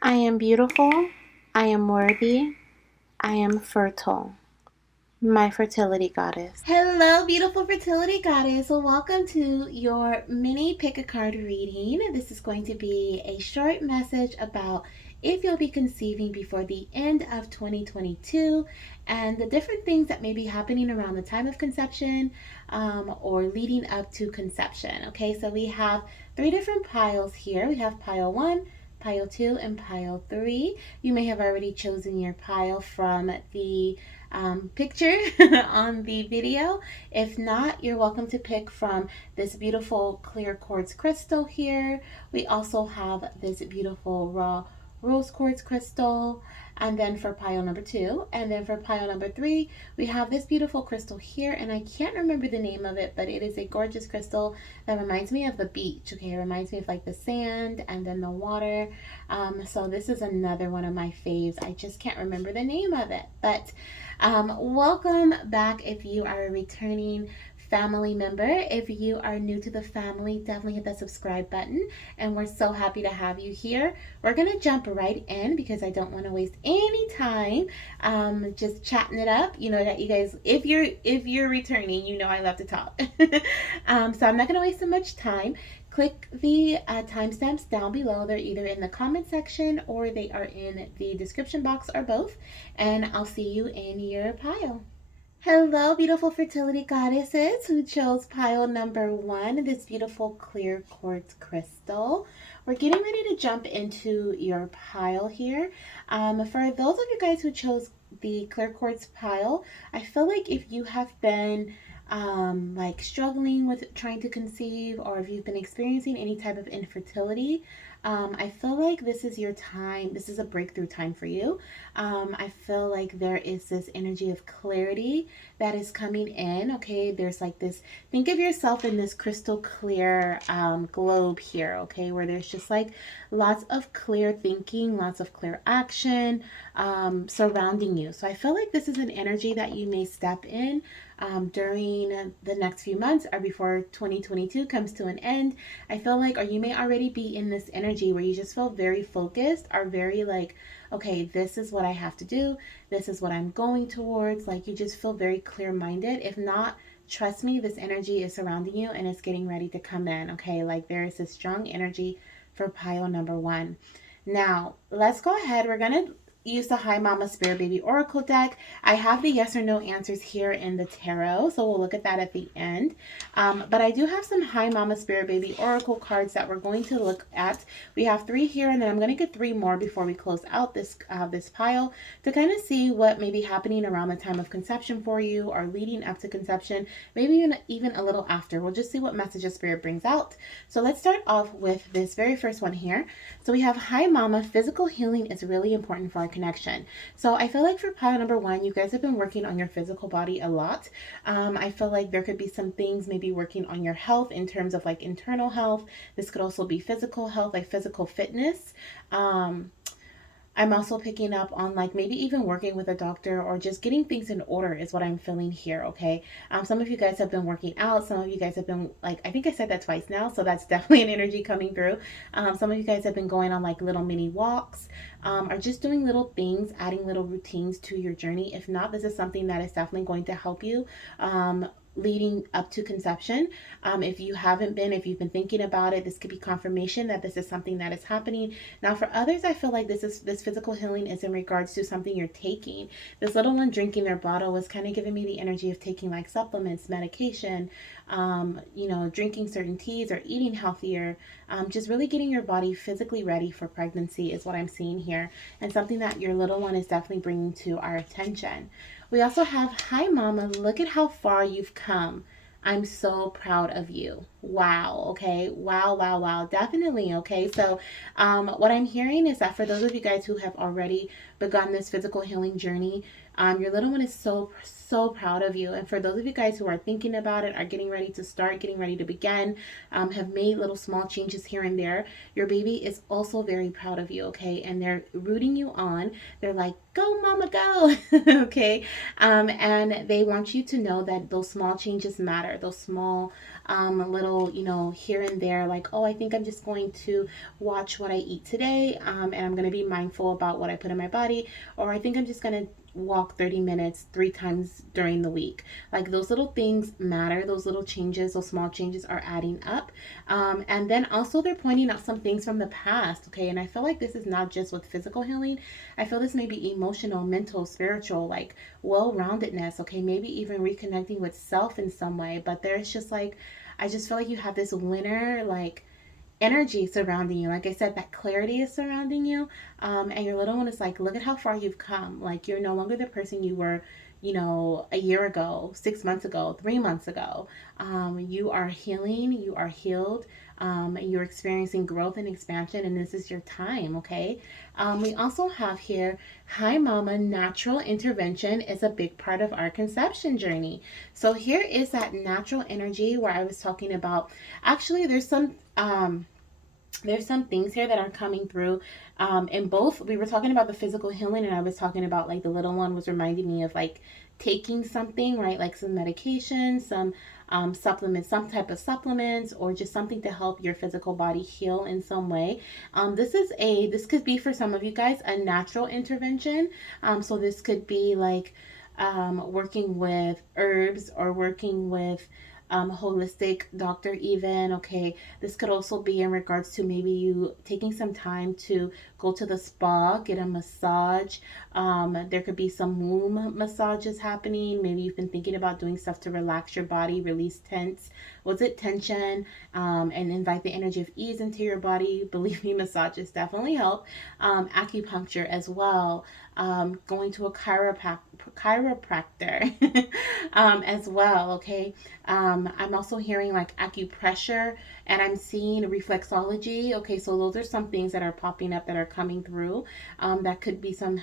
I am beautiful, I am worthy, I am fertile. My fertility goddess. Hello, beautiful fertility goddess. Well, welcome to your mini pick a card reading. This is going to be a short message about if you'll be conceiving before the end of 2022 and the different things that may be happening around the time of conception or leading up to conception. Okay, so we have three different piles here. We have pile one, pile two, and pile three. You may have already chosen your pile from the picture on the video. If not, you're welcome to pick from this beautiful clear quartz crystal here. We also have this beautiful raw rose quartz crystal, and then for pile number two, and then for pile number three, we have this beautiful crystal here, and I can't remember the name of it, but it is a gorgeous crystal that reminds me of the beach. Okay, it reminds me of like the sand and then the water. So this is another one of my faves. I just can't remember the name of it, but welcome back if you are a returning family member. If you are new to the family, definitely hit that subscribe button, and we're so happy to have you here. We're gonna jump right in because I don't want to waste any time just chatting it up. You know that you guys, if you're returning, you know I love to talk. So I'm not gonna waste so much time. Click the timestamps down below. They're either in the comment section or they are in the description box or both. And I'll see you in your pile. Hello, beautiful fertility goddesses who chose pile number one, this beautiful clear quartz crystal. We're getting ready to jump into your pile here. For those of you guys who chose the clear quartz pile, I feel like if you have been like struggling with trying to conceive, or if you've been experiencing any type of infertility, I feel like this is your time. This is a breakthrough time for you. I feel like there is this energy of clarity that is coming in. Okay, there's like this, think of yourself in this crystal clear globe here, okay, where there's just like lots of clear thinking, lots of clear action surrounding you. So I feel like this is an energy that you may step in during the next few months or before 2022 comes to an end. I feel like, or you may already be in this energy where you just feel very focused, or very like, okay, this is what I have to do, this is what I'm going towards. Like you just feel very clear minded. If not, trust me, this energy is surrounding you and it's getting ready to come in. Okay, like there is this strong energy for pile number one. Now, let's go ahead. We're going to use the Hi Mama Spirit Baby Oracle deck. I have the yes or no answers here in the tarot, so we'll look at that at the end. But I do have some Hi Mama Spirit Baby Oracle cards that we're going to look at. We have three here, and then I'm going to get three more before we close out this pile to kind of see what may be happening around the time of conception for you, or leading up to conception, maybe even a little after. We'll just see what messages Spirit brings out. So let's start off with this very first one here. So we have, Hi Mama, physical healing is really important for our connection. So I feel like for pile number one, you guys have been working on your physical body a lot. I feel like there could be some things maybe working on your health in terms of like internal health. This could also be physical health, like physical fitness. I'm also picking up on like maybe even working with a doctor or just getting things in order is what I'm feeling here. Okay. Some of you guys have been working out. Some of you guys have been like, I think I said that twice now. So that's definitely an energy coming through. Some of you guys have been going on like little mini walks, or just doing little things, adding little routines to your journey. If not, this is something that is definitely going to help you. Leading up to conception. If you haven't been, if you've been thinking about it, this could be confirmation that this is something that is happening. Now, for others, I feel like this physical healing is in regards to something you're taking. This little one drinking their bottle was kind of giving me the energy of taking like supplements, medication, drinking certain teas or eating healthier. Just really getting your body physically ready for pregnancy is what I'm seeing here, and something that your little one is definitely bringing to our attention. We also have, Hi Mama, look at how far you've come. I'm so proud of you. Wow. Okay. Wow. Wow. Wow. Definitely. Okay. So, what I'm hearing is that for those of you guys who have already begun this physical healing journey, your little one is so proud of you. And for those of you guys who are thinking about it, are getting ready to start, getting ready to begin, have made little small changes here and there, your baby is also very proud of you. Okay. And they're rooting you on. They're like, go, Mama, go. Okay. And they want you to know that those small changes matter. Those small little little, you know, here and there, like, oh, I think I'm just going to watch what I eat today, and I'm going to be mindful about what I put in my body, or I think I'm just going to walk 30 minutes 3 times during the week. Like, those little things matter. Those little changes, those small changes are adding up. And then also they're pointing out some things from the past. Okay. And I feel like this is not just with physical healing. I feel this may be emotional, mental, spiritual, like well-roundedness. Okay. Maybe even reconnecting with self in some way. But there's just like, I just feel like you have this winner, like, energy surrounding you. Like I said, that clarity is surrounding you. And your little one is like, look at how far you've come. Like, you're no longer the person you were, you know, a year ago, 6 months ago, 3 months ago. You are healing, you are healed. You're experiencing growth and expansion, and this is your time, okay? We also have here, hi mama, natural intervention is a big part of our conception journey. So here is that natural energy where I was talking about. Actually, there's some things here that are coming through. In both, we were talking about the physical healing, and I was talking about, like, the little one was reminding me of, like, taking something, right? Like some medication, some supplements, some type of supplements, or just something to help your physical body heal in some way. This could be for some of you guys a natural intervention. So this could be like working with herbs, or working with holistic doctor even. Okay, this could also be in regards to maybe you taking some time to go to the spa, get a massage. There could be some womb massages happening. Maybe you've been thinking about doing stuff to relax your body, release tension, and invite the energy of ease into your body. Believe me, massages definitely help. Acupuncture as well. Going to a chiropractor as well. Okay. I'm also hearing like acupressure, and I'm seeing reflexology. Okay, so those are some things that are popping up that are coming through. That could be some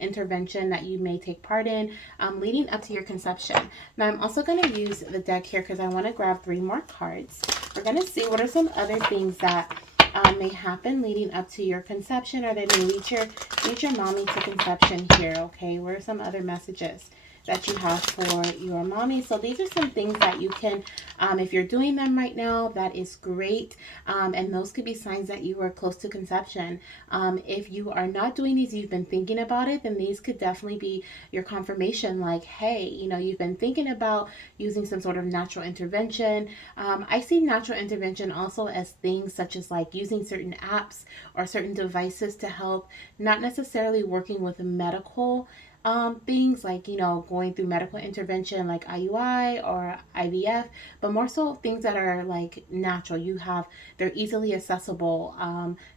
intervention that you may take part in leading up to your conception. Now I'm also going to use the deck here because I want to grab 3 more cards. We're going to see what are some other things that may happen leading up to your conception, or they may lead your mommy to conception here. Okay, what are some other messages that you have for your mommy? So these are some things that you can, if you're doing them right now, that is great. And those could be signs that you are close to conception. If you are not doing these, you've been thinking about it, then these could definitely be your confirmation, like, hey, you know, you've been thinking about using some sort of natural intervention. I see natural intervention also as things such as like using certain apps or certain devices to help, not necessarily working with medical things, like, you know, going through medical intervention like IUI or IVF, but more so things that are like natural. They're easily accessible.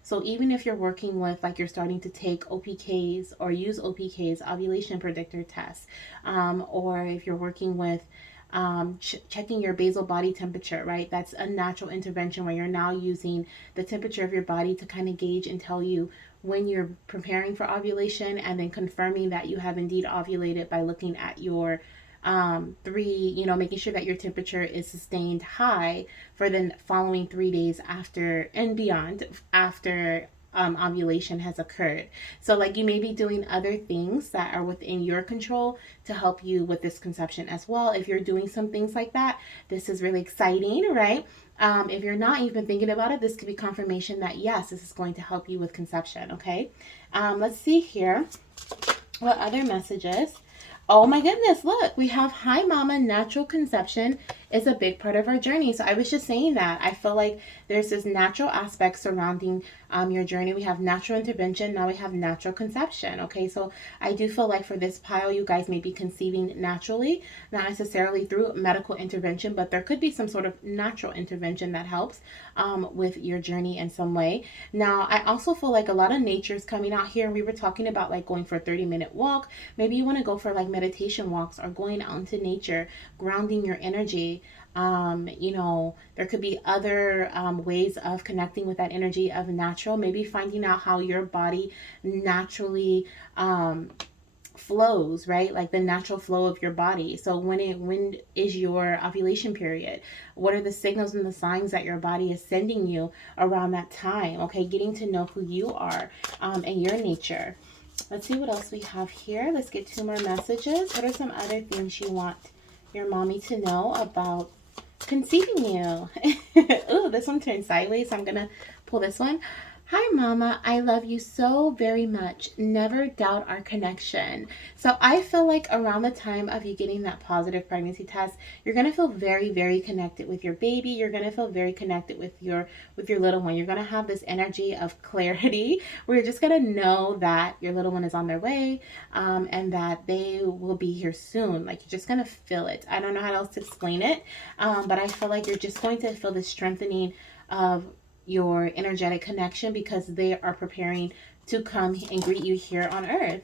So even if you're working with, like, you're starting to take OPKs or use OPKs, ovulation predictor tests, or if you're working with checking your basal body temperature, right? That's a natural intervention where you're now using the temperature of your body to kind of gauge and tell you when you're preparing for ovulation, and then confirming that you have indeed ovulated by looking at your making sure that your temperature is sustained high for the following 3 days after and beyond after ovulation has occurred. So, like, you may be doing other things that are within your control to help you with this conception as well. If you're doing some things like that, this is really exciting, right? If you're not, you've been thinking about it, this could be confirmation that yes, this is going to help you with conception. Okay. Let's see here. What other messages? Oh my goodness, look, we have hi mama, natural conception is a big part of our journey. So I was just saying that. I feel like there's this natural aspect surrounding your journey. We have natural intervention, now we have natural conception. Okay, so I do feel like for this pile, you guys may be conceiving naturally, not necessarily through medical intervention, but there could be some sort of natural intervention that helps with your journey in some way. Now, I also feel like a lot of nature is coming out here. We were talking about like going for a 30-minute walk. Maybe you want to go for like meditation walks, or going out into nature, grounding your energy. There could be other ways of connecting with that energy of natural, maybe finding out how your body naturally flows, right? Like the natural flow of your body. So when is your ovulation period? What are the signals and the signs that your body is sending you around that time? Okay, getting to know who you are and your nature. Let's see what else we have here. Let's get 2 more messages. What are some other things you want your mommy to know about conceiving you. Ooh, this one turned sideways, so I'm gonna pull this one. Hi, Mama. I love you so very much. Never doubt our connection. So I feel like around the time of you getting that positive pregnancy test, you're gonna feel very, very connected with your baby. You're gonna feel very connected with your little one. You're gonna have this energy of clarity where you're just gonna know that your little one is on their way, and that they will be here soon. Like you're just gonna feel it. I don't know how else to explain it, but I feel like you're just going to feel the strengthening of your energetic connection because they are preparing to come and greet you here on earth.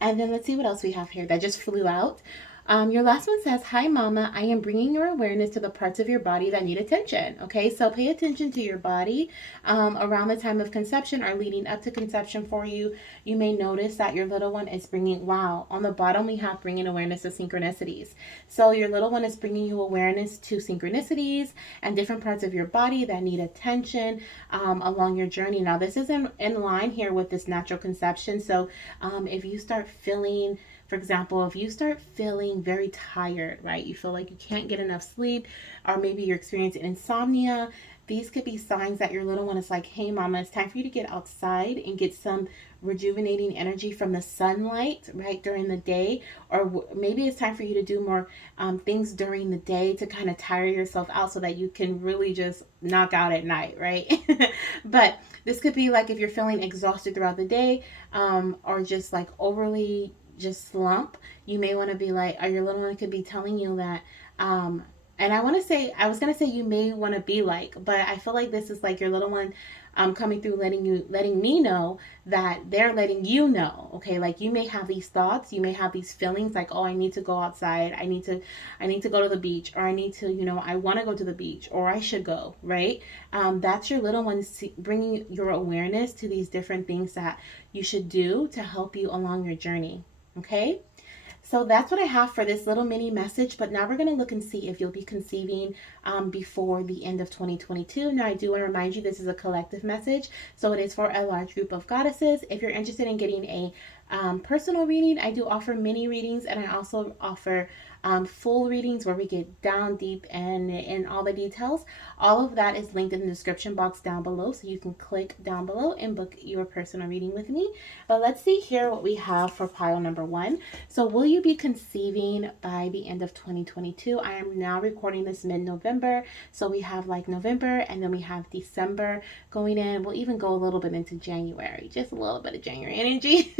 And then let's see what else we have here that just flew out. Your last one says, Hi, Mama. I am bringing your awareness to the parts of your body that need attention. Okay, so pay attention to your body around the time of conception or leading up to conception for you. You may notice that your little one is bringing, wow, on the bottom we have bringing awareness to synchronicities. So your little one is bringing you awareness to synchronicities and different parts of your body that need attention along your journey. Now, this is in line here with this natural conception. So if you start feeling, for example, if you start feeling very tired, right? You feel like you can't get enough sleep, or maybe you're experiencing insomnia. These could be signs that your little one is like, hey, Mama, it's time for you to get outside and get some rejuvenating energy from the sunlight, right, during the day. Or maybe it's time for you to do more things during the day to kind of tire yourself out so that you can really just knock out at night, right? But this could be like if you're feeling exhausted throughout the day, or just like overly just slump, you may want to be like, or your little one could be telling you that, and I was gonna say you may want to be like, but I feel like this is like your little one coming through, letting me know that they're letting you know. Okay, like you may have these thoughts, you may have these feelings like, oh, I need to go outside, I need to go to the beach, or I need to, I want to go to the beach, or I should go, right? That's your little one bringing your awareness to these different things that you should do to help you along your journey. Okay, so that's what I have for this little mini message. But now we're going to look and see if you'll be conceiving before the end of 2022. Now, I do want to remind you this is a collective message, so it is for a large group of goddesses. If you're interested in getting a personal reading, I do offer mini readings, and I also offer full readings where we get down deep and in all the details. All of that is linked in the description box down below, so you can click down below and book your personal reading with me. But let's see here what we have for pile number 1. So will you be conceiving by the end of 2022? I am now recording this mid-November, so we have like November and then we have December going in. We'll even go a little bit into January, just a little bit of January energy.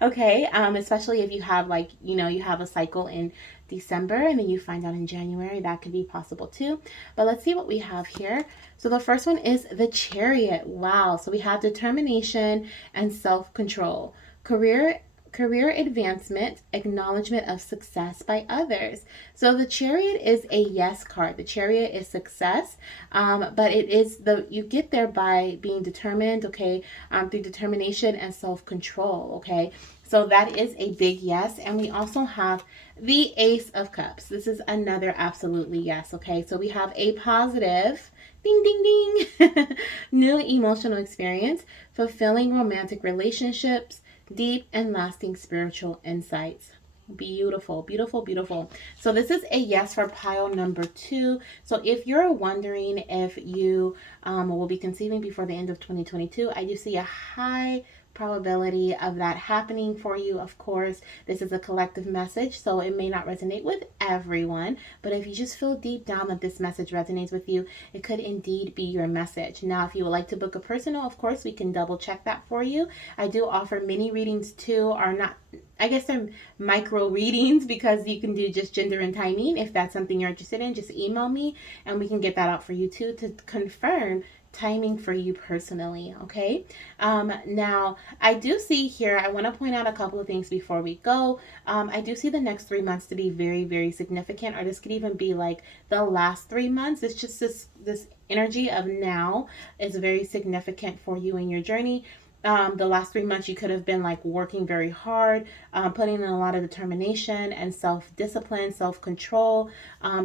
Okay, especially if you have like, you have a cycle in December and then you find out in January, that could be possible too. But let's see what we have here. So the first one is the Chariot. Wow. So we have determination and self-control, career advancement, acknowledgement of success by others. So the Chariot is a yes card. The Chariot is success, but it is you get there by being determined, okay, through determination and self-control, okay. So that is a big yes. And we also have the Ace of Cups. This is another absolutely yes, okay. So we have a positive, ding, ding, ding, new emotional experience, fulfilling romantic relationships, deep and lasting spiritual insights. Beautiful, beautiful, beautiful. So this is a yes for pile number 2. So if you're wondering if you will be conceiving before the end of 2022, I do see a high probability of that happening for you. Of course, this is a collective message, so it may not resonate with everyone, but if you just feel deep down that this message resonates with you, it could indeed be your message. Now, if you would like to book a personal, of course, we can double check that for you. I do offer mini readings too, or not, I guess they're micro readings, because you can do just gender and timing. If that's something you're interested in, just email me and we can get that out for you too, to confirm timing for you personally. Okay, now I do see here, I want to point out a couple of things before we go. I do see the next 3 months to be very, very significant, or this could even be like the last 3 months. It's just this energy of now is very significant for you in your journey. The last 3 months you could have been like working very hard, putting in a lot of determination and self-discipline, self-control,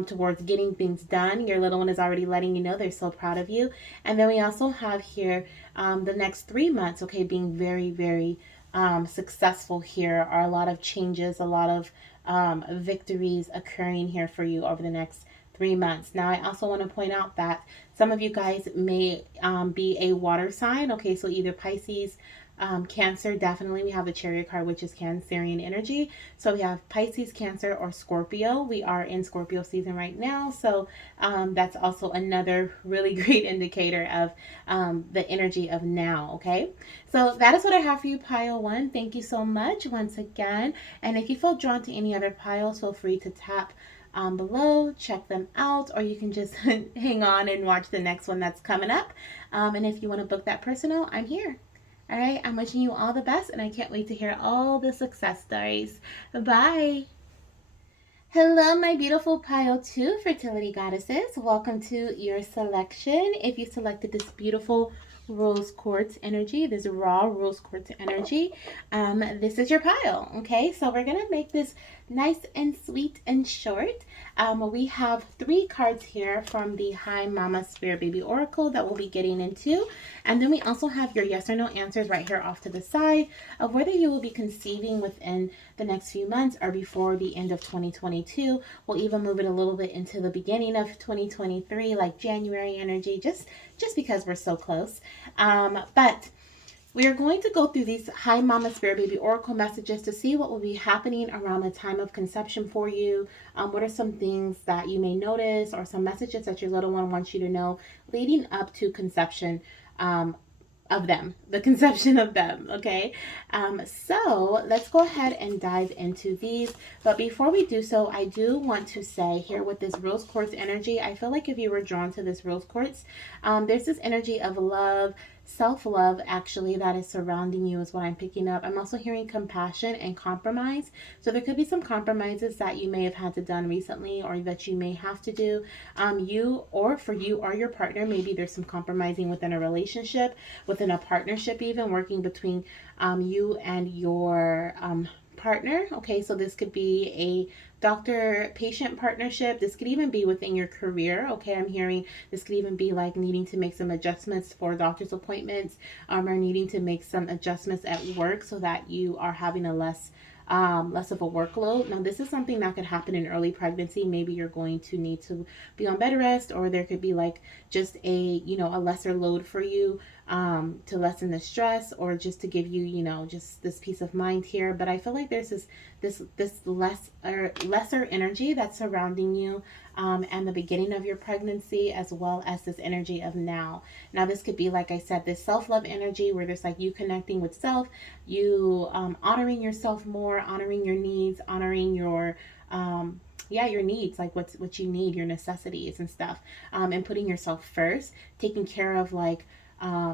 towards getting things done. Your little one is already letting you know they're so proud of you. And then we also have here the next 3 months, okay, being very, very successful. Here are a lot of changes, a lot of victories occurring here for you over the next 3 months. Now, I also want to point out that some of you guys may be a water sign. Okay, so either Pisces, Cancer, definitely we have the Chariot card, which is Cancerian energy. So we have Pisces, Cancer, or Scorpio. We are in Scorpio season right now. So that's also another really great indicator of the energy of now. Okay, so that is what I have for you, pile one. Thank you so much once again. And if you feel drawn to any other piles, feel free to tap below, check them out, or you can just hang on and watch the next one that's coming up. And if you want to book that personal, I'm here. All right, I'm wishing you all the best, and I can't wait to hear all the success stories. Bye. Hello, my beautiful pile 2 fertility goddesses. Welcome to your selection. If you selected this beautiful rose quartz energy, this raw rose quartz energy, this is your pile. Okay, so we're gonna make this nice and sweet and short. We have 3 cards here from the Hi Mama Spirit Baby Oracle that we'll be getting into, and then we also have your yes or no answers right here off to the side of whether you will be conceiving within the next few months or before the end of 2022. We'll even move it a little bit into the beginning of 2023, like January energy, just because we're so close. But we are going to go through these Hi Mama Spirit Baby Oracle messages to see what will be happening around the time of conception for you. What are some things that you may notice, or some messages that your little one wants you to know leading up to conception of them, the conception of them, okay? So let's go ahead and dive into these. But before we do so, I do want to say here with this rose quartz energy, I feel like if you were drawn to this rose quartz, there's this energy of love, self-love actually that is surrounding you is what I'm picking up. I'm also hearing compassion and compromise. So there could be some compromises that you may have had to done recently, or that you may have to do. You or your partner, maybe there's some compromising within a relationship, within a partnership, even working between you and your partner. Okay, so this could be a doctor-patient partnership. This could even be within your career. Okay, I'm hearing this could even be like needing to make some adjustments for doctor's appointments, or needing to make some adjustments at work so that you are having a less of a workload. Now, this is something that could happen in early pregnancy. Maybe you're going to need to be on bed rest, or there could be like just a lesser load for you to lessen the stress, or just to give you just this peace of mind here. But I feel like there's this lesser energy that's surrounding you, and the beginning of your pregnancy, as well as this energy of now. Now, this could be, like I said, this self-love energy where there's like you connecting with self, you honoring yourself more, honoring your needs, honoring your your needs, like what you need, your necessities and stuff, and putting yourself first, taking care of like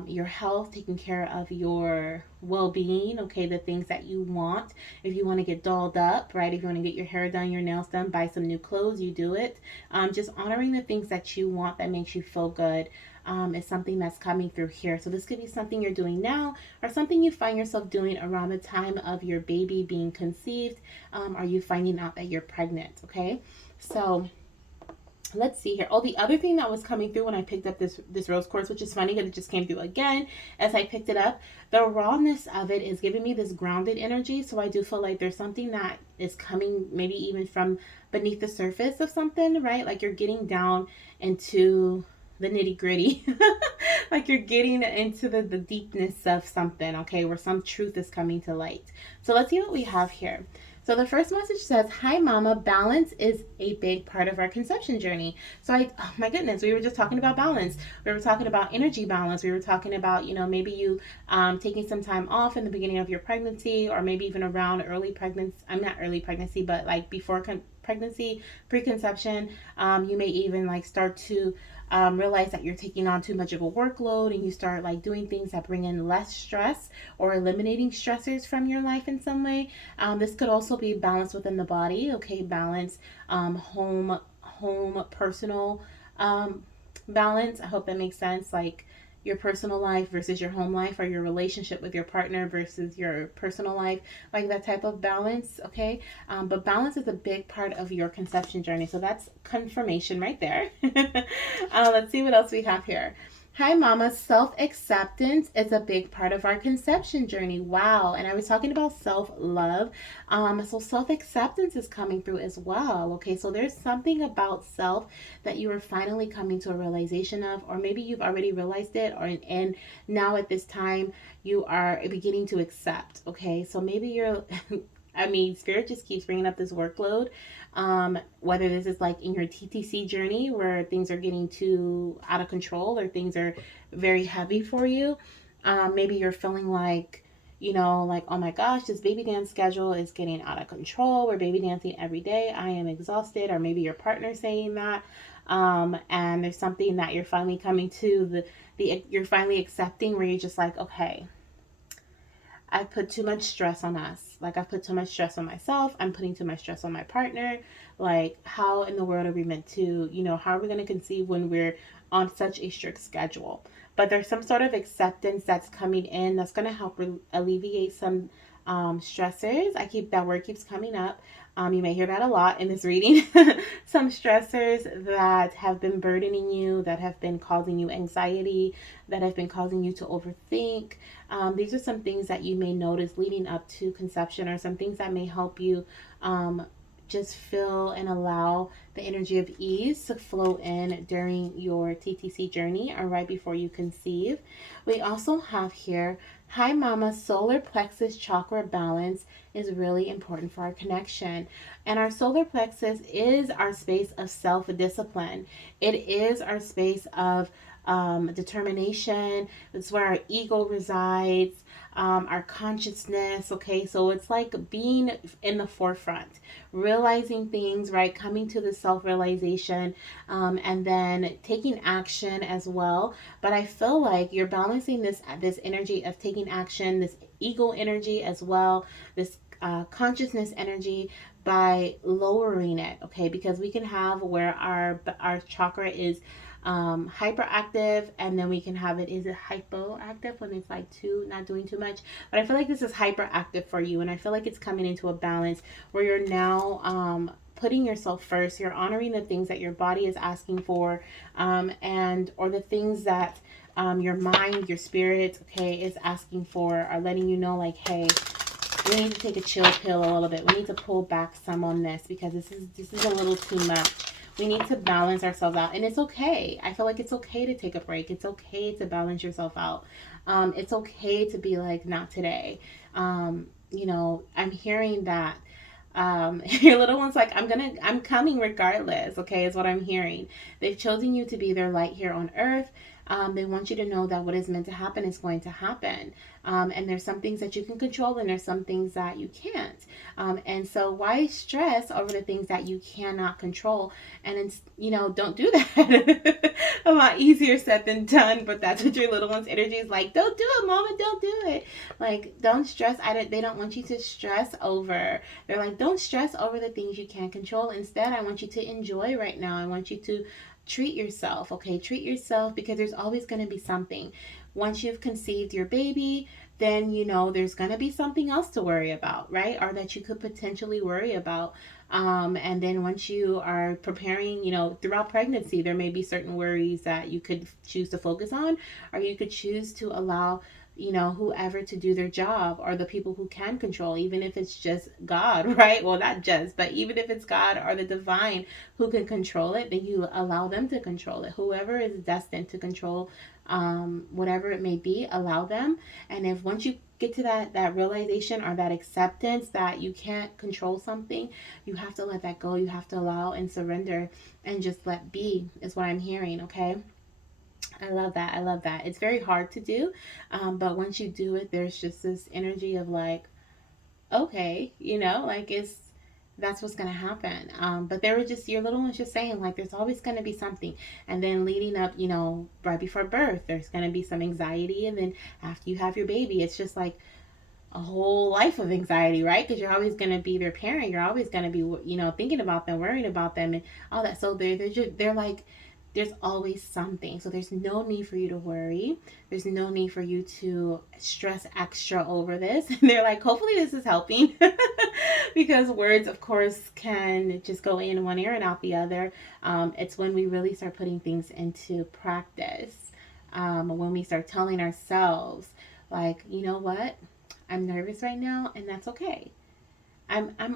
your health, taking care of your well-being, okay, the things that you want. If you want to get dolled up, right, if you want to get your hair done, your nails done, buy some new clothes, you do it. Just honoring the things that you want that makes you feel good is something that's coming through here. So this could be something you're doing now, or something you find yourself doing around the time of your baby being conceived, or you finding out that you're pregnant, okay? So let's see here. Oh, the other thing that was coming through when I picked up this rose quartz, which is funny because it just came through again as I picked it up, the rawness of it is giving me this grounded energy. So I do feel like there's something that is coming, maybe even from beneath the surface of something, right? Like you're getting down into the nitty gritty, like you're getting into the deepness of something, okay, where some truth is coming to light. So let's see what we have here. So the first message says, "Hi Mama, balance is a big part of our conception journey." So oh my goodness, we were just talking about balance. We were talking about energy balance. We were talking about, maybe you taking some time off in the beginning of your pregnancy, or maybe even around early pregnancy. I'm not early pregnancy, but like before pregnancy, preconception. You may even like start to realize that you're taking on too much of a workload, and you start like doing things that bring in less stress, or eliminating stressors from your life in some way. This could also be balance within the body, okay, balance, home personal balance. I hope that makes sense, like your personal life versus your home life, or your relationship with your partner versus your personal life, like that type of balance, okay? But balance is a big part of your conception journey, so that's confirmation right there. Let's see what else we have here. Hi, Mama. Self acceptance is a big part of our conception journey. Wow. And I was talking about self love. So, self acceptance is coming through as well. Okay. So, there's something about self that you are finally coming to a realization of, or maybe you've already realized it, and now at this time you are beginning to accept. Okay. So, maybe you're. I mean, Spirit just keeps bringing up this workload. Whether this is like in your TTC journey where things are getting too out of control or things are very heavy for you. Maybe you're feeling like, like, oh my gosh, this baby dance schedule is getting out of control. We're baby dancing every day. I am exhausted. Or maybe your partner's saying that. And there's something that you're finally coming to you're finally accepting where you're just like, okay, I put too much stress on us. Like, I put too much stress on myself. I'm putting too much stress on my partner. Like, how in the world are we meant to, how are we going to conceive when we're on such a strict schedule? But there's some sort of acceptance that's coming in that's going to help alleviate some stressors. That word keeps coming up. You may hear that a lot in this reading. Some stressors that have been burdening you, that have been causing you anxiety, that have been causing you to overthink. These are some things that you may notice leading up to conception, or some things that may help you just feel and allow the energy of ease to flow in during your TTC journey or right before you conceive. We also have here, hi mama, solar plexus chakra balance is really important for our connection. And our solar plexus is our space of self discipline, it is our space of determination. It's where our ego resides, our consciousness. Okay, so it's like being in the forefront, realizing things, right? Coming to the self realization, and then taking action as well. But I feel like you're balancing this energy of taking action, this ego energy as well, this consciousness energy by lowering it. Okay, because we can have where our chakra is hyperactive, and then we can have it, is it hypoactive when it's like not doing too much? But I feel like this is hyperactive for you, and I feel like it's coming into a balance where you're now putting yourself first. You're honoring the things that your body is asking for, and or the things that your mind, your spirit, okay, is asking for, are letting you know, like, hey, we need to take a chill pill a little bit. We need to pull back some on this because this is a little too much. We need to balance ourselves out, and it's okay. I feel like it's okay to take a break. It's okay to balance yourself out. It's okay to be like, not today. I'm hearing that your little one's like, I'm coming regardless. Okay, is what I'm hearing. They've chosen you to be their light here on earth. They want you to know that what is meant to happen is going to happen. And there's some things that you can control, and there's some things that you can't. And so why stress over the things that you cannot control? And it's, don't do that. A lot easier said than done, but that's what your little one's energy is like. Don't do it, mama. Don't do it. Like, don't stress. They don't want you to stress over. They're like, don't stress over the things you can't control. Instead, I want you to enjoy right now. I want you to treat yourself. Okay, treat yourself, because there's always going to be something. Once you've conceived your baby, then there's going to be something else to worry about, right? Or that you could potentially worry about. And then once you are preparing, throughout pregnancy, there may be certain worries that you could choose to focus on, or you could choose to allow whoever to do their job, or the people who can control, even if it's just God, right? Well, not just, but even if it's God or the divine who can control it, then you allow them to control it. Whoever is destined to control whatever it may be, allow them. And if once you get to that realization or that acceptance that you can't control something, you have to let that go. You have to allow and surrender and just let be, is what I'm hearing. Okay, I love that. I love that. It's very hard to do, but once you do it, there's just this energy of like, okay, like that's what's gonna happen. But they were just, your little one's just saying, like, there's always gonna be something, and then leading up, right before birth, there's gonna be some anxiety, and then after you have your baby, it's just like a whole life of anxiety, right? Because you're always going to be their parent. You're always going to be, thinking about them, worrying about them, and all that. So they're like, there's always something. So there's no need for you to worry. There's no need for you to stress extra over this. And they're like, hopefully this is helping. Because words, of course, can just go in one ear and out the other. It's when we really start putting things into practice. when we start telling ourselves, like, you know what, I'm nervous right now, and that's okay.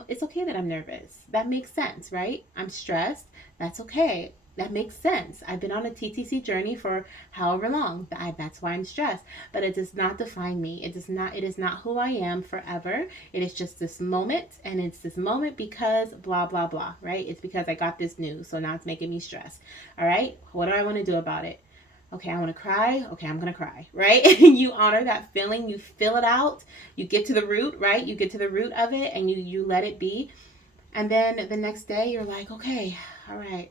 It's okay that I'm nervous. That makes sense, right? I'm stressed. That's okay. That makes sense. I've been on a TTC journey for however long. That's why I'm stressed. But it does not define me. It is not who I am forever. It is just this moment, and it's this moment because blah blah blah, right? It's because I got this news, so now it's making me stressed. All right? What do I want to do about it? Okay, I want to cry. Okay, I'm going to cry, right? You honor that feeling, you feel it out, you get to the root, right? You get to the root of it, and you let it be. And then the next day you're like, okay, all right.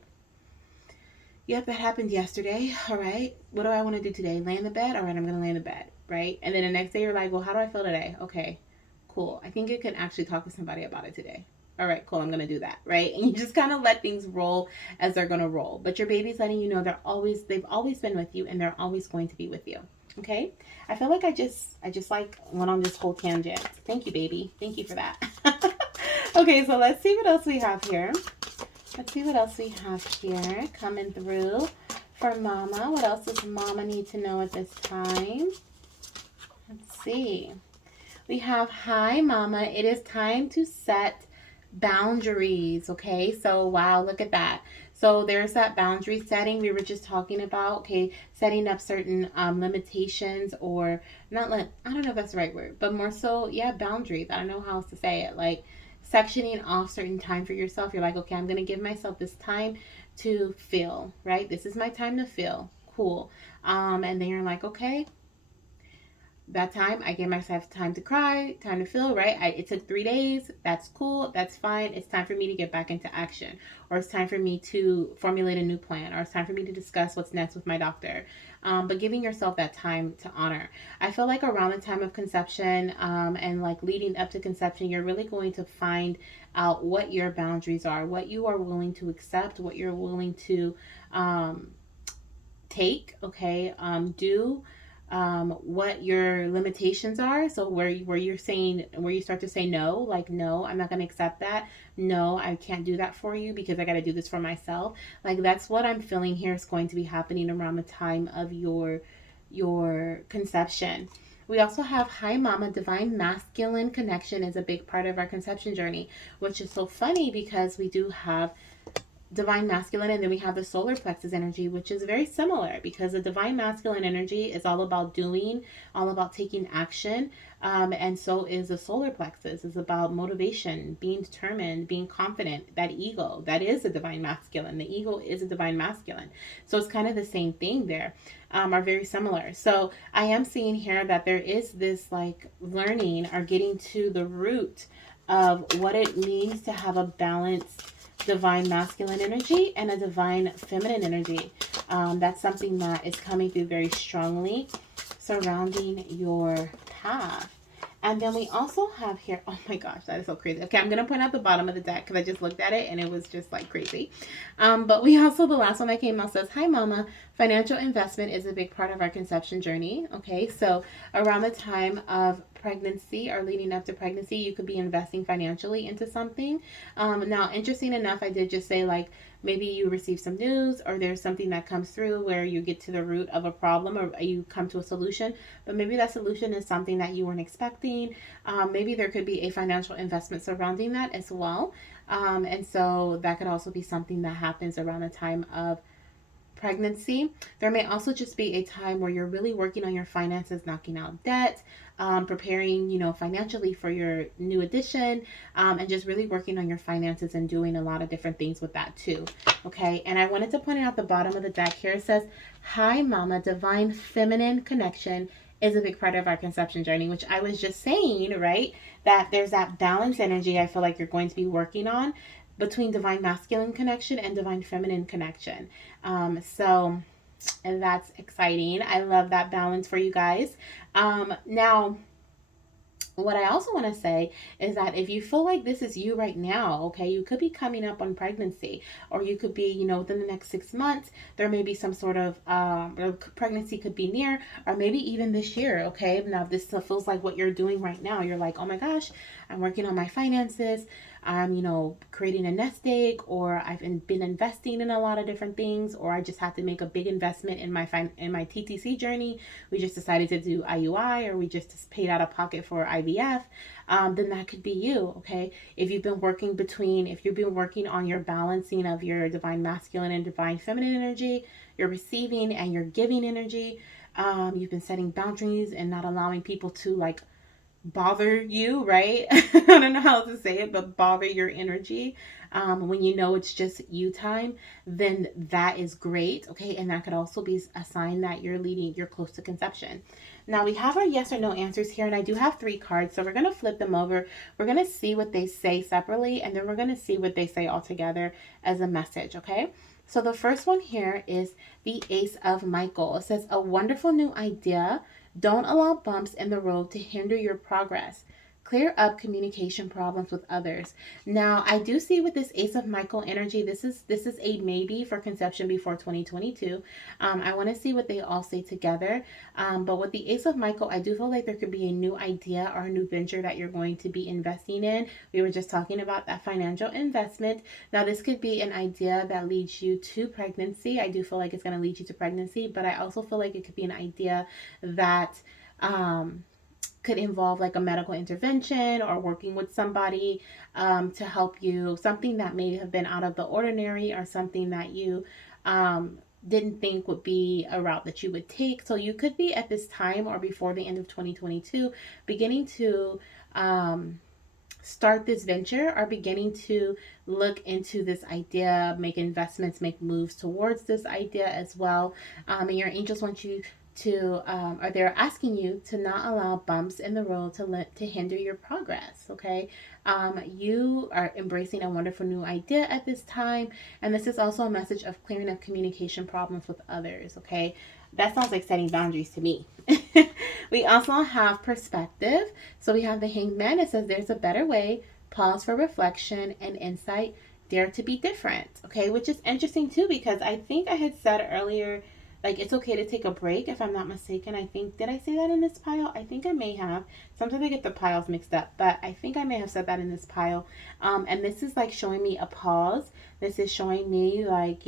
Yep, that happened yesterday. All right. What do I want to do today? Lay in the bed? All right, I'm going to lay in the bed, right? And then the next day you're like, well, how do I feel today? Okay, cool. I think you can actually talk to somebody about it today. All right, cool. I'm going to do that, right? And you just kind of let things roll as they're going to roll. But your baby's letting you know they've always been with you, and they're always going to be with you. Okay? I feel like I just like went on this whole tangent. Thank you, baby. Thank you for that. Okay, so let's see what else we have here. Let's see what else we have here coming through for Mama. What else does Mama need to know at this time? Let's see. We have, hi, Mama. It is time to set boundaries. Okay, so wow, look at that. So there's that boundary setting we were just talking about. Okay, setting up certain limitations, or not. I don't know if that's the right word, but more so, yeah, boundaries. I don't know how else to say it. Like sectioning off certain time for yourself. You're like, okay, I'm gonna give myself this time to feel. Right, this is my time to feel. Cool. And then you're like, okay, that time I gave myself time to cry, time to feel, right? It took 3 days. That's cool. That's fine. It's time for me to get back into action, or it's time for me to formulate a new plan, or it's time for me to discuss what's next with my doctor. But giving yourself that time to honor. I feel like around the time of conception, and like leading up to conception, you're really going to find out what your boundaries are, what you are willing to accept, what you're willing to um, take, okay, do, what your limitations are. So where you're saying, where you start to say no, like, no, I'm not going to accept that. No, I can't do that for you because I got to do this for myself. Like, that's what I'm feeling here is going to be happening around the time of your conception. We also have, hi, Mama, divine masculine connection is a big part of our conception journey, which is so funny because we do have divine masculine, and then we have the solar plexus energy, which is very similar because the divine masculine energy is all about doing, all about taking action, and so is the solar plexus. Is about motivation, being determined, being confident. That ego, that is a divine masculine. The ego is a divine masculine, so it's kind of the same thing there, are very similar. So I am seeing here that there is this like learning or getting to the root of what it means to have a balanced divine masculine energy and a divine feminine energy. That's something that is coming through very strongly surrounding your path. And then we also have here, oh my gosh, that is so crazy. Okay, I'm going to point out the bottom of the deck because I just looked at it and it was just like crazy. But we also, the last one that came out says, hi, Mama, financial investment is a big part of our conception journey. Okay, so around the time of pregnancy or leading up to pregnancy, you could be investing financially into something. Now, interesting enough, I did just say like, maybe you receive some news or there's something that comes through where you get to the root of a problem or you come to a solution, but maybe that solution is something that you weren't expecting. Maybe there could be a financial investment surrounding that as well. And so that could also be something that happens around the time of pregnancy. There may also just be a time where you're really working on your finances, knocking out debt, preparing, financially for your new addition, and just really working on your finances and doing a lot of different things with that too. Okay, and I wanted to point out the bottom of the deck here. It says, hi, Mama, divine feminine connection is a big part of our conception journey, which I was just saying, right? That there's that balance energy I feel like you're going to be working on between divine masculine connection and divine feminine connection. So, and that's exciting. I love that balance for you guys. Now, what I also want to say is that if you feel like this is you right now, okay, you could be coming up on pregnancy, or you could be, within the next 6 months, there may be some sort of pregnancy could be near, or maybe even this year, okay. Now, if this feels like what you're doing right now, you're like, oh my gosh, I'm working on my finances. I'm, creating a nest egg, or I've been investing in a lot of different things, or I just had to make a big investment in my TTC journey. We just decided to do IUI, or we just paid out of pocket for IVF. Then that could be you, okay? If you've been working on your balancing of your divine masculine and divine feminine energy, your receiving and your giving energy, you've been setting boundaries and not allowing people to like bother you, right? I don't know how to say it, but bother your energy. When you know it's just you time, then that is great, okay? And that could also be a sign that you're close to conception. Now we have our yes or no answers here, and I do have 3 cards, so we're gonna flip them over. We're gonna see what they say separately, and then we're gonna see what they say all together as a message, okay? So the first one here is the Ace of Michael. It says, a wonderful new idea. Don't allow bumps in the road to hinder your progress. Clear up communication problems with others. Now, I do see with this Ace of Michael energy, this is a maybe for conception before 2022. I want to see what they all say together. But with the Ace of Michael, I do feel like there could be a new idea or a new venture that you're going to be investing in. We were just talking about that financial investment. Now, this could be an idea that leads you to pregnancy. I do feel like it's going to lead you to pregnancy, but I also feel like it could be an idea that could involve like a medical intervention or working with somebody to help you, something that may have been out of the ordinary or something that you didn't think would be a route that you would take. So you could be at this time or before the end of 2022 beginning to start this venture, or beginning to look into this idea, make investments, make moves towards this idea as well. And your angels want you to, or they're asking you to not allow bumps in the road to hinder your progress. Okay, you are embracing a wonderful new idea at this time, and this is also a message of clearing up communication problems with others. Okay, that sounds like setting boundaries to me. We also have perspective. So we have the Hanged Man. It says there's a better way. Pause for reflection and insight. Dare to be different. Okay, which is interesting too, because I think I had said earlier, like it's okay to take a break if I'm not mistaken. I think, did I say that in this pile? I think I may have. Sometimes I get the piles mixed up, but I think I may have said that in this pile. And this is like showing me a pause. This is showing me like,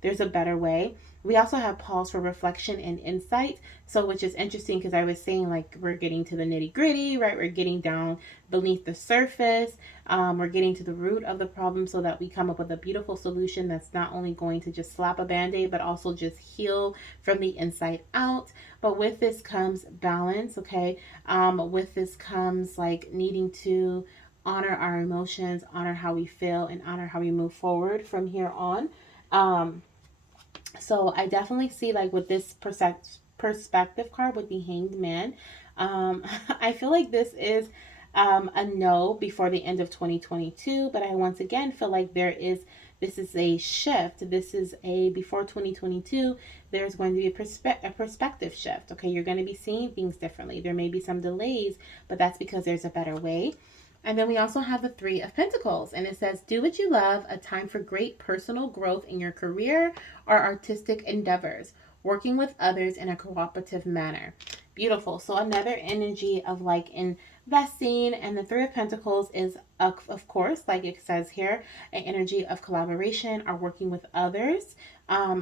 there's a better way. We also have pause for reflection and insight. So, which is interesting because I was saying like we're getting to the nitty gritty, right? We're getting down beneath the surface. We're getting to the root of the problem so that we come up with a beautiful solution that's not only going to just slap a band-aid, but also just heal from the inside out. But with this comes balance, okay? With this comes like needing to honor our emotions, honor how we feel, and honor how we move forward from here on. Um, so I definitely see like with this perspective card with the Hanged Man, I feel like this is a no before the end of 2022. But I once again feel like this is a shift. This is a before 2022. There's going to be a perspective shift. Okay, you're going to be seeing things differently. There may be some delays, but that's because there's a better way. And then we also have the Three of Pentacles, and it says, do what you love, a time for great personal growth in your career or artistic endeavors, working with others in a cooperative manner. Beautiful. So another energy of like investing, and the Three of Pentacles is, of course, like it says here, an energy of collaboration or working with others.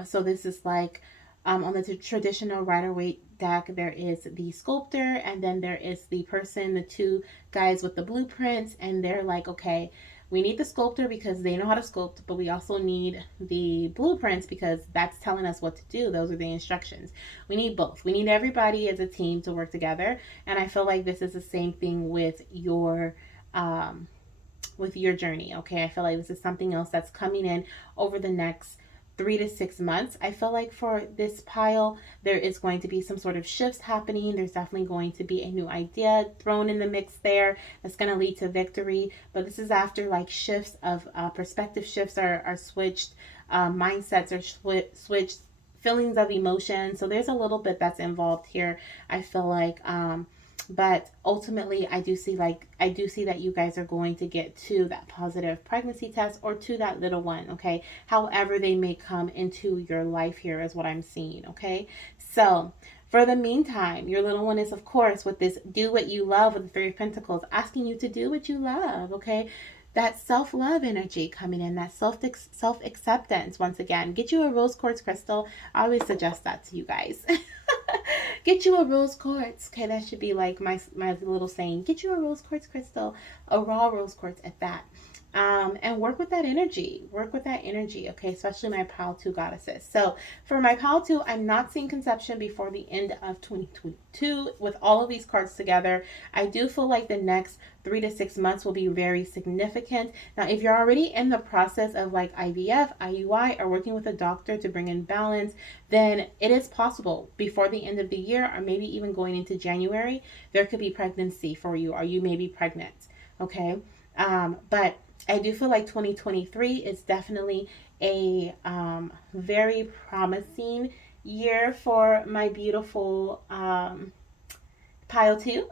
So this is like, on the traditional Rider-Waite deck, there is the sculptor, and then there is the person, the two guys with the blueprints, and they're like, okay, we need the sculptor because they know how to sculpt, but we also need the blueprints because that's telling us what to do. Those are the instructions. We need both. We need everybody as a team to work together, and I feel like this is the same thing with your journey. Okay, I feel like this is something else that's coming in over the next 3 to 6 months. I feel like for this pile, there is going to be some sort of shifts happening. There's definitely going to be a new idea thrown in the mix there that's going to lead to victory. But this is after like shifts of perspective shifts are switched, mindsets are switched, feelings of emotion. So there's a little bit that's involved here. I feel like, but ultimately I do see that you guys are going to get to that positive pregnancy test or to that little one. Okay, however they may come into your life here is what I'm seeing. Okay, so For the meantime, your little one is, of course, with this do what you love with the Three of Pentacles, asking you to do what you love, okay? That self-love energy coming in, that self-acceptance. Once again, get you a rose quartz crystal. I always suggest that to you guys. Get you a rose quartz. Okay, that should be like my little saying. Get you a rose quartz crystal, a raw rose quartz at that. And work with that energy. Work with that energy, okay? Especially my Pile 2 goddesses. So for my Pile 2, I'm not seeing conception before the end of 2022 with all of these cards together. I do feel like the next 3 to 6 months will be very significant. Now, if you're already in the process of like IVF, IUI, or working with a doctor to bring in balance, then it is possible before the end of the year, or maybe even going into January, there could be pregnancy for you, or you may be pregnant, okay? But I do feel like 2023 is definitely a very promising year for my beautiful Pile 2,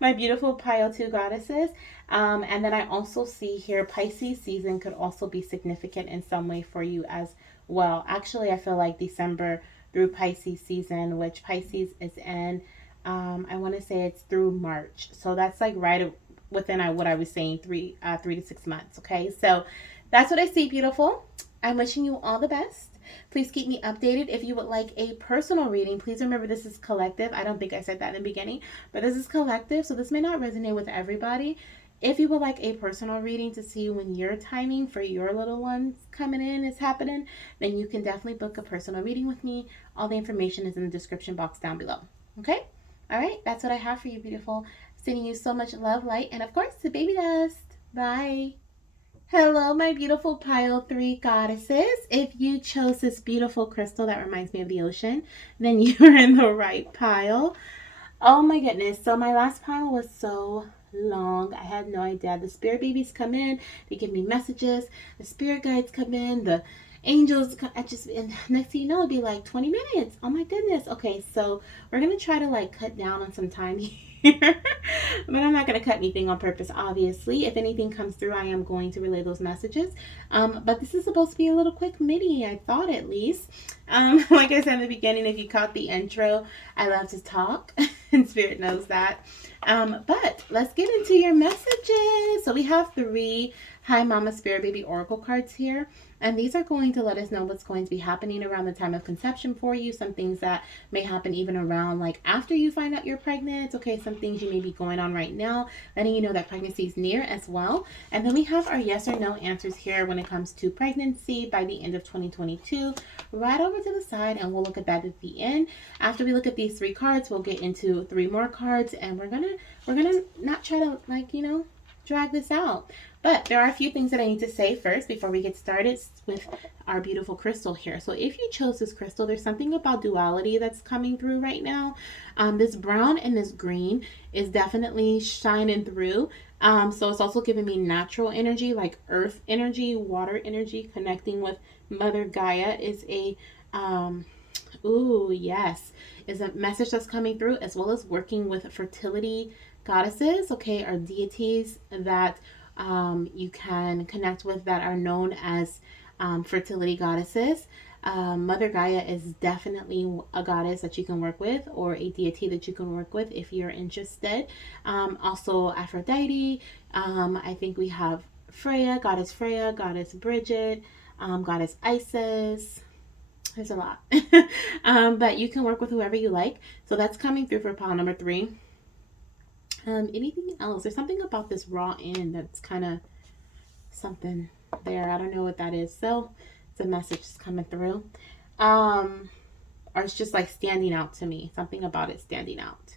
my beautiful Pile 2 goddesses. And then I also see here Pisces season could also be significant in some way for you as well. Actually, I feel like December through Pisces season, which Pisces is in, I want to say it's through March. So that's like right within what I was saying, 3 to 6 months. Okay, so that's what I see, beautiful. I'm wishing you all the best. Please keep me updated. If you would like a personal reading, please remember this is collective. I don't think I said that in the beginning, but this is collective, so this may not resonate with everybody. If you would like a personal reading to see when your timing for your little ones coming in is happening, then you can definitely book a personal reading with me. All the information is in the description box down below. Okay? All right, that's what I have for you, beautiful. Sending you so much love, light, and of course, the baby dust. Bye. Hello, my beautiful Pile 3 goddesses. If you chose this beautiful crystal that reminds me of the ocean, then you're in the right pile. Oh my goodness. So my last pile was so long. I had no idea. The spirit babies come in. They give me messages. The spirit guides come in. The angels come. And next thing you know, it'll be like 20 minutes. Oh my goodness. Okay, so we're going to try to like cut down on some time here. But I'm not going to cut anything on purpose, obviously. If anything comes through, I am going to relay those messages. But this is supposed to be a little quick mini, I thought at least. Like I said in the beginning, if you caught the intro, I love to talk, and Spirit knows that. But let's get into your messages. So we have 3 Hi Mama Spirit Baby Oracle cards here. And these are going to let us know what's going to be happening around the time of conception for you. Some things that may happen even around like after you find out you're pregnant. Okay, some things you may be going on right now, letting you know that pregnancy is near as well. And then we have our yes or no answers here when it comes to pregnancy by the end of 2022. Right over to the side, and we'll look at that at the end. After we look at these 3 cards, we'll get into 3 more cards, and we're gonna not try to drag this out. But there are a few things that I need to say first before we get started with our beautiful crystal here. So if you chose this crystal, there's something about duality that's coming through right now. This brown and this green is definitely shining through. So it's also giving me natural energy, like earth energy, water energy, connecting with Mother Gaia is a, is a message that's coming through, as well as working with fertility goddesses, okay, or deities that you can connect with that are known as fertility goddesses. Mother Gaia is definitely a goddess that you can work with, or a deity that you can work with if you're interested. Also Aphrodite. I think we have Freya, goddess Bridget, goddess Isis. There's a lot. But you can work with whoever you like. So that's coming through for pile number 3. Anything else? There's something about this raw end that's kind of something there. I don't know what that is. So it's a message that's coming through. Or it's just like standing out to me. Something about it standing out.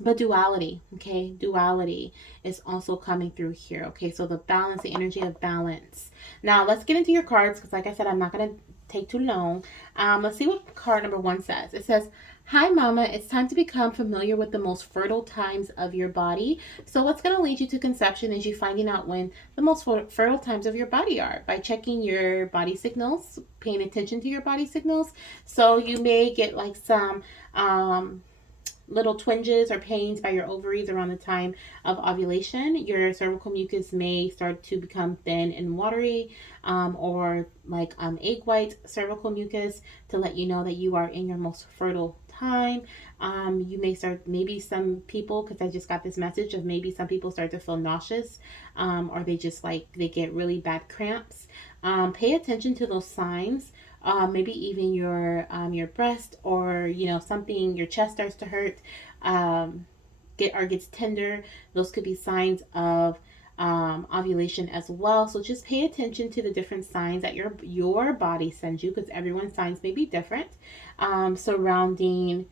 But duality, okay? Duality is also coming through here, okay? So the balance, the energy of balance. Now, let's get into your cards because, like I said, I'm not going to take too long. Let's see what card number 1 says. It says, Hi, Mama. It's time to become familiar with the most fertile times of your body. So what's going to lead you to conception is you finding out when the most fertile times of your body are by checking your body signals, paying attention to your body signals. So you may get like some little twinges or pains by your ovaries around the time of ovulation, your cervical mucus may start to become thin and watery, or like egg white cervical mucus, to let you know that you are in your most fertile time. You may start, maybe some people, because I just got this message of maybe some people start to feel nauseous, or they just like, they get really bad cramps. Pay attention to those signs. Maybe even your breast, or something, your chest starts to hurt, gets tender. Those could be signs of ovulation as well. So just pay attention to the different signs that your body sends you, because everyone's signs may be different, surrounding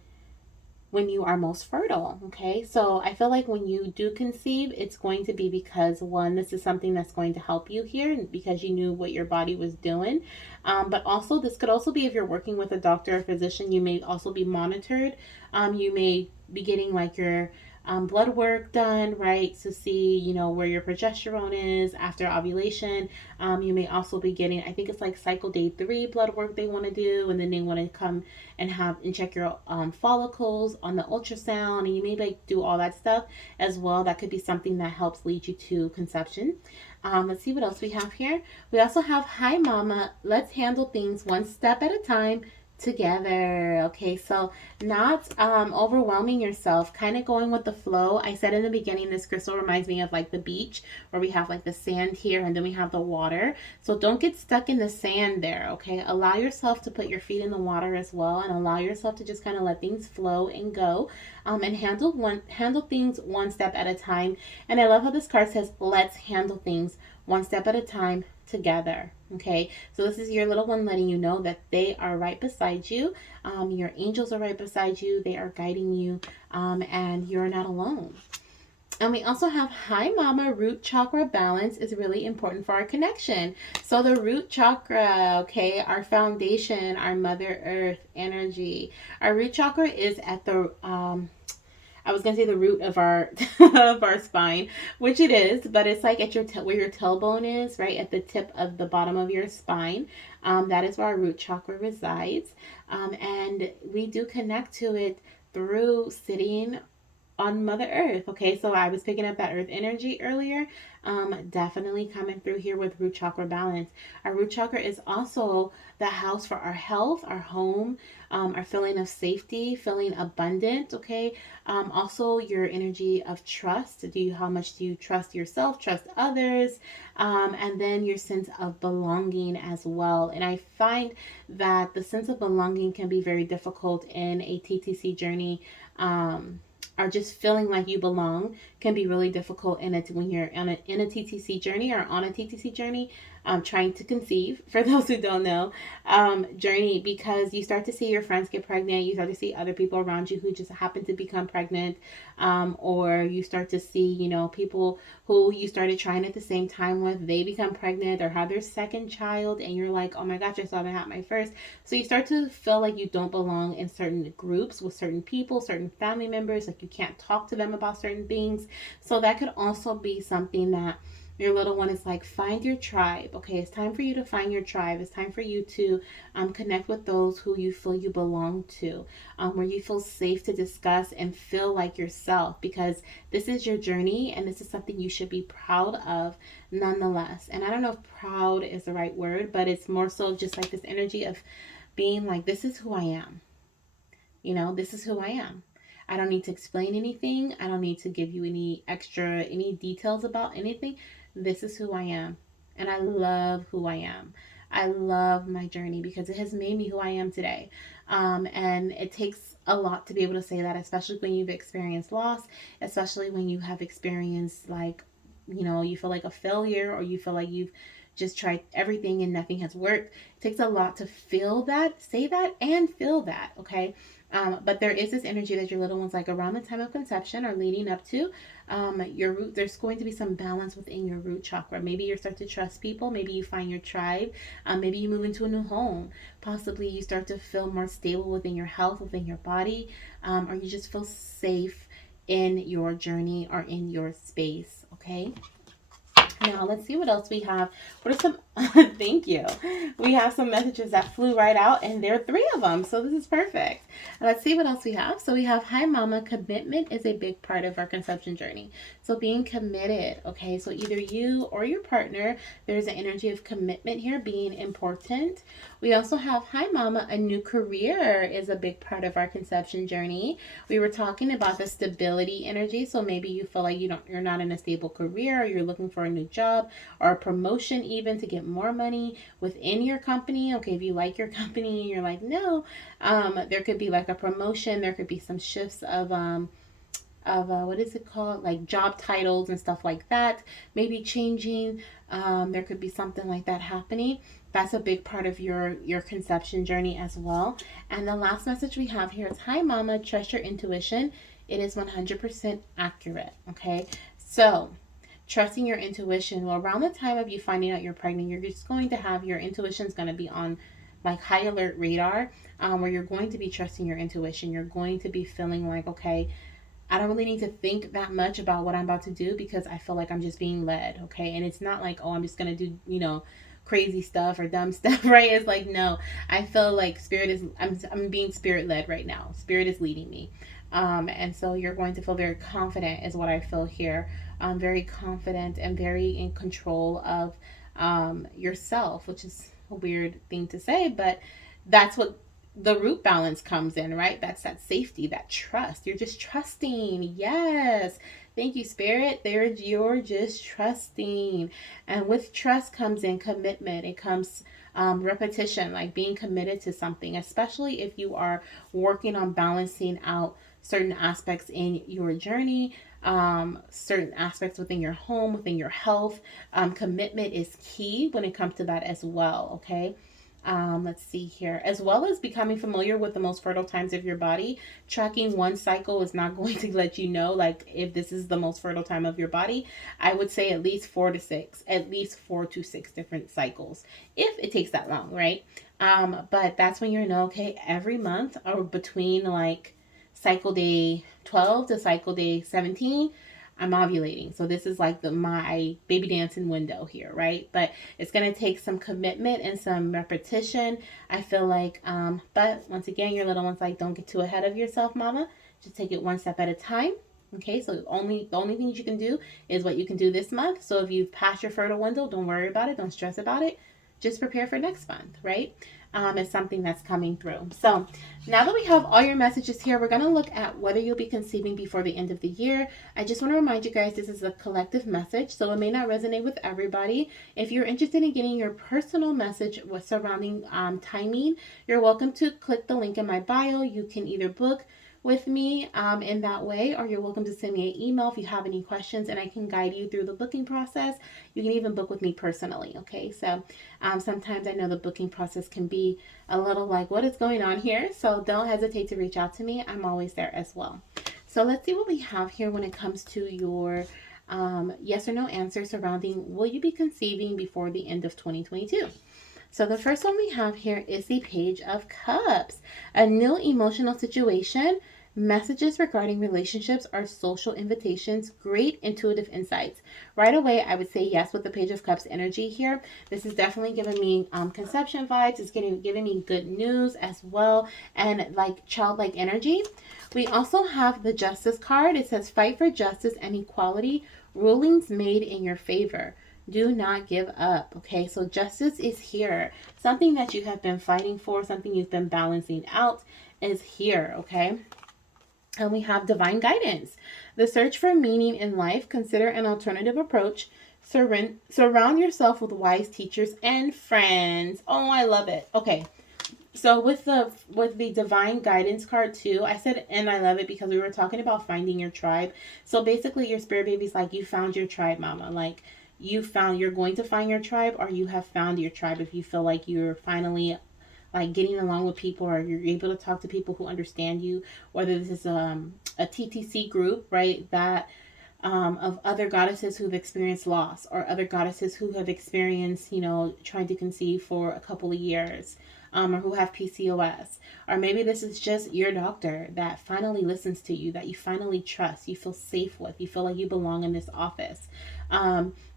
when you are most fertile. Okay, so I feel like when you do conceive, it's going to be because, one, this is something that's going to help you here, because you knew what your body was doing. But also, this could also be if you're working with a doctor or physician, you may also be monitored. You may be getting like your blood work done, right, to see, where your progesterone is after ovulation. You may also be getting, I think it's like cycle day 3 blood work they want to do, and then they want to come and check your follicles on the ultrasound, and you may like do all that stuff as well. That could be something that helps lead you to conception. Let's see what else we have here. We also have, hi mama, let's handle things one step at a time together. Okay, so not overwhelming yourself, kind of going with the flow. I said in the beginning, this crystal reminds me of like the beach, where we have like the sand here and then we have the water. So don't get stuck in the sand there. Okay, allow yourself to put your feet in the water as well, and allow yourself to just kind of let things flow and go, and handle things one step at a time. And I love how this card says, let's handle things one step at a time together. Okay, so this is your little one letting you know that they are right beside you. Your angels are right beside you. They are guiding you, and you're not alone. And we also have, hi mama, root chakra balance is really important for our connection. So the root chakra, okay, our foundation, our Mother Earth energy. Our root chakra is at the I was gonna say the root of our of our spine, which it is, but it's like at your where your tailbone is, right at the tip of the bottom of your spine. That is where our root chakra resides, and we do connect to it through sitting on Mother Earth. Okay, so I was picking up that Earth energy earlier. Definitely coming through here with root chakra balance. Our root chakra is also the house for our health, our home, our feeling of safety, feeling abundant. Okay, also your energy of trust. How much do you trust yourself, trust others, and then your sense of belonging as well. And I find that the sense of belonging can be very difficult in a TTC journey. Or just feeling like you belong can be really difficult in it when you're in a TTC journey, or on a TTC journey, trying to conceive, for those who don't know, journey, because you start to see your friends get pregnant, you start to see other people around you who just happen to become pregnant, or you start to see, people who you started trying at the same time with, they become pregnant or have their second child, and you're like, oh my gosh, I still haven't had my first. So you start to feel like you don't belong in certain groups with certain people, certain family members, like you can't talk to them about certain things. So that could also be something that your little one is like, find your tribe. Okay, it's time for you to find your tribe. It's time for you to connect with those who you feel you belong to, where you feel safe to discuss and feel like yourself, because this is your journey and this is something you should be proud of nonetheless. And I don't know if proud is the right word, but it's more so just like this energy of being like, this is who I am. This is who I am. I don't need to explain anything. I don't need to give you any details about anything. This is who I am. And I love who I am. I love my journey because it has made me who I am today. And it takes a lot to be able to say that, especially when you've experienced loss, especially when you have experienced like, you feel like a failure, or you feel like you've just tried everything and nothing has worked. It takes a lot to feel that, say that, and feel that, okay? But there is this energy that your little one's like around the time of conception or leading up to your root. There's going to be some balance within your root chakra. Maybe you start to trust people. Maybe you find your tribe. Maybe you move into a new home. Possibly you start to feel more stable within your health, within your body, or you just feel safe in your journey or in your space. Okay. Now, let's see what else we have. What are some, thank you. We have some messages that flew right out, and there are 3 of them. So this is perfect. Let's see what else we have. So we have, hi, mama, commitment is a big part of our conception journey. So being committed, okay? So either you or your partner, there's an energy of commitment here, being important. We also have, hi, mama, a new career is a big part of our conception journey. We were talking about the stability energy. So maybe you feel like you're not in a stable career, or you're looking for a new job or a promotion, even to get more money within your company. Okay, if you like your company and you're like, no, there could be like a promotion. There could be some shifts of what is it called, like job titles and stuff like that, maybe changing. There could be something like that happening. That's a big part of your conception journey as well. And the last message we have here is, hi, mama, trust your intuition. It is 100% accurate. Okay, so trusting your intuition. Well, around the time of you finding out you're pregnant, you're just going to have your intuition's going to be on like high alert radar, where you're going to be trusting your intuition. You're going to be feeling like, okay, I don't really need to think that much about what I'm about to do, because I feel like I'm just being led, okay? And it's not like, oh, I'm just going to do, crazy stuff or dumb stuff, right? It's like, no, I feel like I'm being spirit led right now. Spirit is leading me. And so you're going to feel very confident, is what I feel here. Very confident and very in control of yourself, which is a weird thing to say, but that's what the root balance comes in, right? That's that safety, that trust. You're just trusting. Yes. Thank you, Spirit. You're just trusting. And with trust comes in commitment. It comes repetition, like being committed to something, especially if you are working on balancing out certain aspects in your journey, certain aspects within your home, within your health. Commitment is key when it comes to that as well, okay? Let's see here. As well as becoming familiar with the most fertile times of your body. Tracking one cycle is not going to let you know, like, if this is the most fertile time of your body. I would say at least 4 to 6 different cycles, if it takes that long, right? But that's when you know, okay, every month or between like cycle day 12 to cycle day 17, I'm ovulating. So this is like my baby dancing window here, right? But it's going to take some commitment and some repetition, I feel like. But once again, your little one's like, don't get too ahead of yourself, mama. Just take it one step at a time. Okay, so the only things you can do is what you can do this month. So if you've passed your fertile window, don't worry about it. Don't stress about it. Just prepare for next month, right? It's something that's coming through. So now that we have all your messages here, we're going to look at whether you'll be conceiving before the end of the year. I just want to remind you guys, this is a collective message, so it may not resonate with everybody. If you're interested in getting your personal message with surrounding timing, you're welcome to click the link in my bio. You can either book with me in that way, or you're welcome to send me an email if you have any questions, and I can guide you through the booking process. You can even book with me personally, okay? So sometimes I know the booking process can be a little like, what is going on here? So don't hesitate to reach out to me. I'm always there as well. So let's see what we have here when it comes to your yes or no answer surrounding, will you be conceiving before the end of 2022? So the first one we have here is the Page of Cups. A new emotional situation, messages regarding relationships or social invitations, great intuitive insights. Right away, I would say yes with the Page of Cups energy here. This is definitely giving me conception vibes. It's giving me good news as well, and like childlike energy. We also have the Justice card. It says fight for justice and equality, rulings made in your favor. Do not give up. Okay, so justice is here. Something that you have been fighting for, something you've been balancing out is here. Okay, and we have divine guidance. The search for meaning in life, consider an alternative approach. Surround yourself with wise teachers and friends. Oh, I love it. Okay, so with the divine guidance card too, I said, and I love it because we were talking about finding your tribe. So basically your spirit baby's like, you found your tribe, mama. Like, you're going to find your tribe, or you have found your tribe. If you feel like you're finally like getting along with people, or you're able to talk to people who understand you, whether this is a TTC group, right, that of other goddesses who've experienced loss, or other goddesses who have experienced, trying to conceive for a couple of years. or who have PCOS. Or maybe this is just your doctor that finally listens to you, that you finally trust, you feel safe with, you feel like you belong in this office.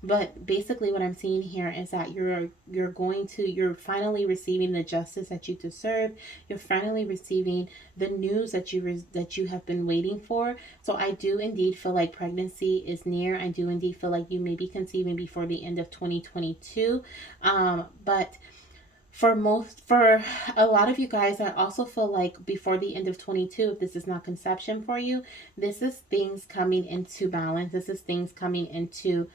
But basically what I'm seeing here is that you're finally receiving the justice that you deserve. You're finally receiving the news that you have been waiting for. So I do indeed feel like pregnancy is near. I do indeed feel like you may be conceiving before the end of 2022. But for a lot of you guys, I also feel like before the end of 22, if this is not conception for you, this is things coming into balance. This is things coming into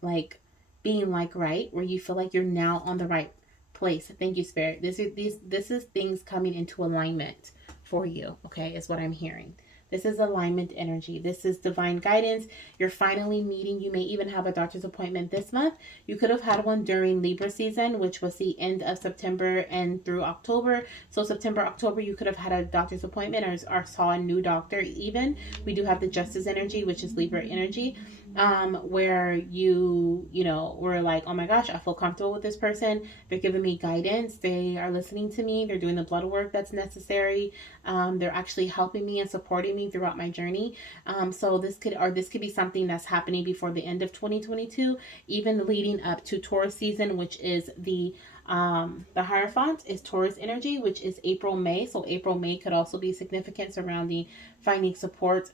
like being like right, where you feel like you're now on the right place. Thank you, Spirit. This is things coming into alignment for you. Okay, is what I'm hearing. This is alignment energy. This is divine guidance. You're finally meeting. You may even have a doctor's appointment this month. You could have had one during Libra season, which was the end of September and through October. So September, October, you could have had a doctor's appointment or saw a new doctor even. We do have the Justice energy, which is Libra energy, where you know, were like, oh my gosh, I feel comfortable with this person. They're giving me guidance. They are listening to me. They're doing the blood work that's necessary. They're actually helping me and supporting me throughout my journey. So this could be something that's happening before the end of 2022, even leading up to Taurus season, which is the Hierophant is Taurus energy, which is April, May. So April, May could also be significant surrounding finding support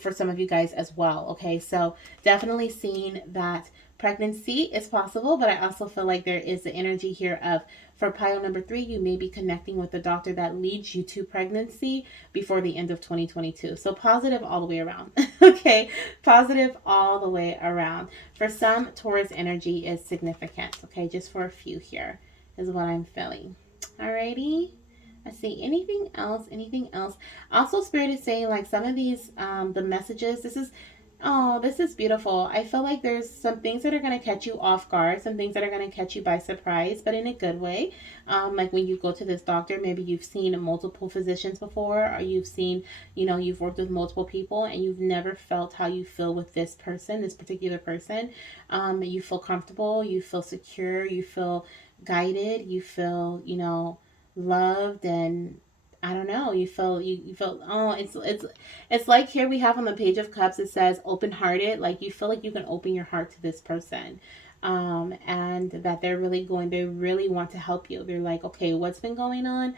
for some of you guys as well. Okay, so definitely seeing that pregnancy is possible, but I also feel like there is the energy here of, for pile number 3, you may be connecting with a doctor that leads you to pregnancy before the end of 2022. So positive all the way around. Okay, positive all the way around. For some, Taurus energy is significant. Okay, just for a few here is what I'm feeling. Alrighty. Let's see, anything else? Anything else? Also, Spirit is saying like some of these, the messages, this is beautiful. I feel like there's some things that are going to catch you off guard, some things that are going to catch you by surprise, but in a good way. Like when you go to this doctor, maybe you've seen multiple physicians before, or you've seen, you know, you've worked with multiple people and you've never felt how you feel with this person, this particular person. You feel comfortable, you feel secure, you feel guided, you feel, you know, loved, and I don't know, you feel, oh, it's like here we have on the Page of Cups, it says open hearted, like you feel like you can open your heart to this person, and that they really want to help you. They're like, okay, what's been going on?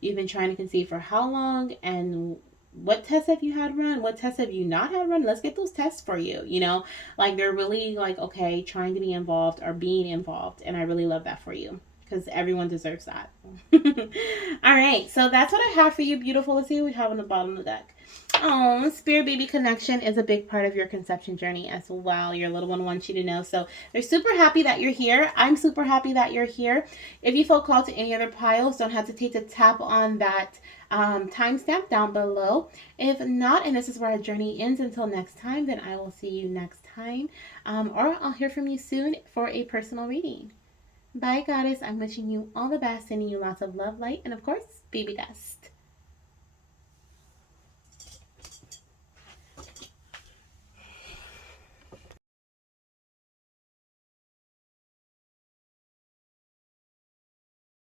You've been trying to conceive for how long, and what tests have you had run? What tests have you not had run? Let's get those tests for you. You know, like they're really like, okay, trying to be involved or being involved. And I really love that for you because everyone deserves that. All right, so that's what I have for you, beautiful. Let's see what we have on the bottom of the deck. Oh, spirit baby connection is a big part of your conception journey as well. Your little one wants you to know. So they're super happy that you're here. I'm super happy that you're here. If you feel called to any other piles, don't hesitate to tap on that timestamp down below. If not, and this is where our journey ends until next time, then I will see you next time. Or I'll hear from you soon for a personal reading. Bye, Goddess. I'm wishing you all the best, sending you lots of love, light, and of course, baby dust.